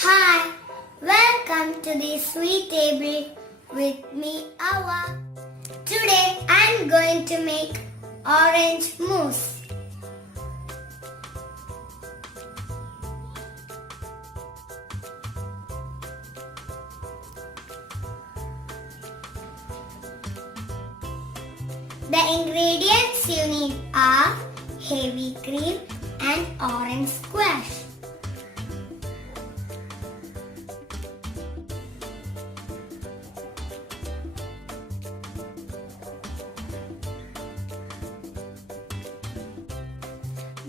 Hi, welcome to the sweet table with me, Awa. Today I'm going to make orange mousse. The ingredients you need are heavy cream and orange squash.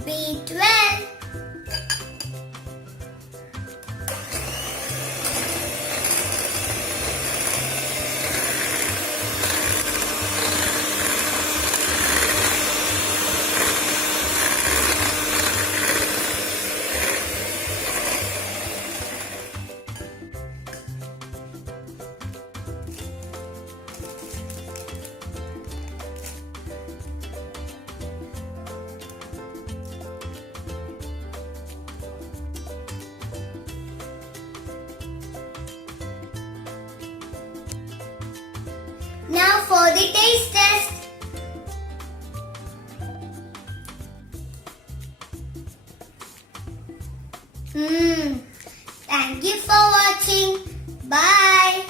B12, Now for the taste test. Thank you for watching. Bye.